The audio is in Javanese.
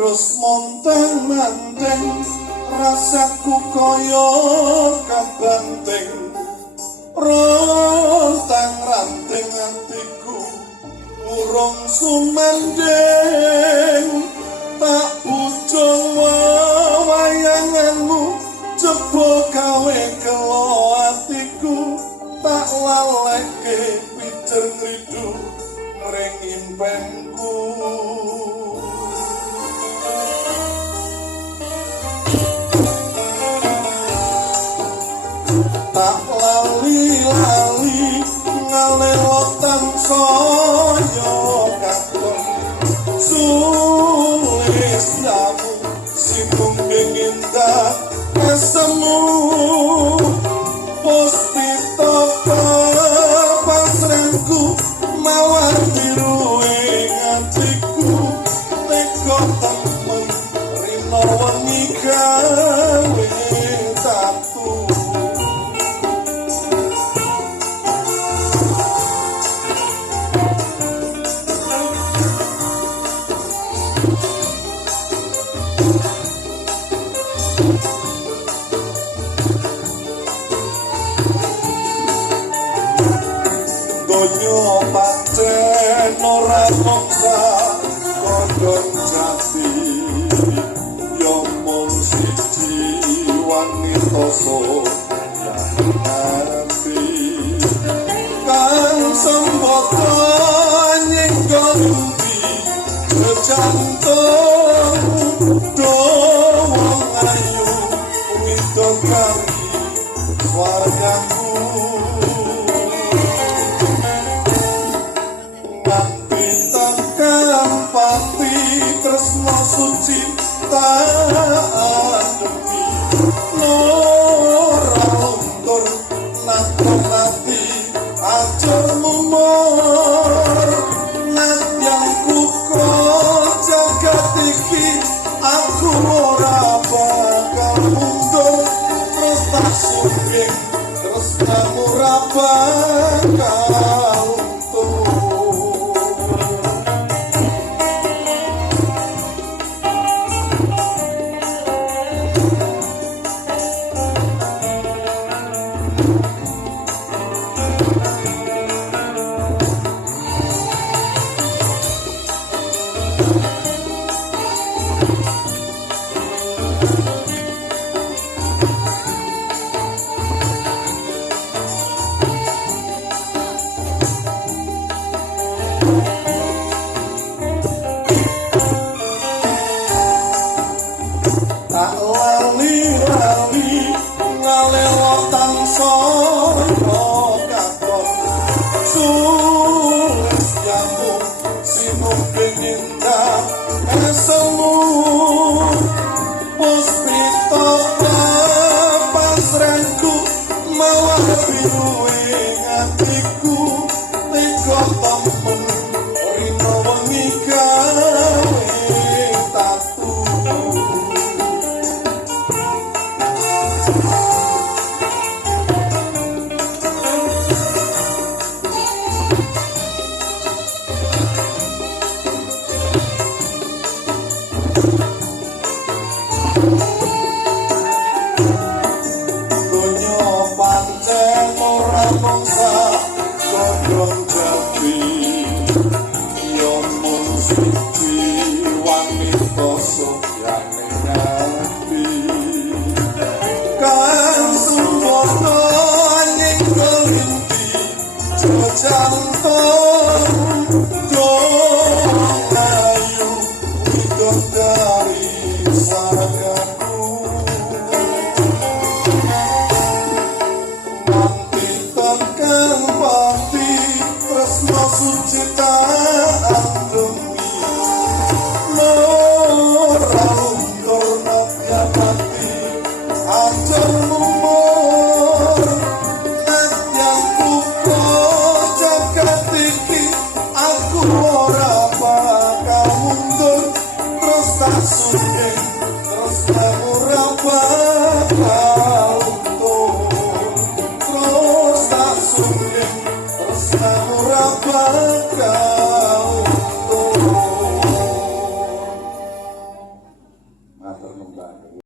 terus monteng-manteng rasaku kaya kabanteng rontang-ranting atiku urung sumandeng tak bujung wayanganmu jebul gawe kelo atiku tak laleke pijer ngridu mring impenku tak lali-lali ngalelotan saya katon sulis namu sinung indah kesemu postito pasrenku mawar biru hatiku teko temen rino wengi gawe tatu Donya pancen ora mongsa kodhong jati yo mung siji wanita soyati kang sembata nyenggon di jantung dowong ayu widodari swargaku pati tresno suci taademi ora luntur nakon ati ajur mumur nadyan kuko jagat iki aku ora bakal mundur terus tak sungging terus kamu ora bakal tak lali-lali ngalelotan saya katon sulis jamu sinuping indah esemu puspito pasrenku mawar biru hatiku teko temen rino wengi gawe tatu Donya pancen ora mongsa kodhong jati yo mung siji wanita soyane ati kan sumbono ning kolinti jantung dong ayu widodari saragaku tekan pati tresno suci taademi ora luntur nadyan ati ajur mumur nadyan kuko jagat iki aku ora bakal mundur terus tak sungging terus kamu ora bakal terus tak sungging terus kamu ora bakal